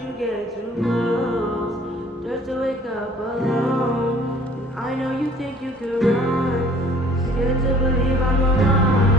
you get too close just to wake up alone. And I know you think you could run, scared to believe I'm the one.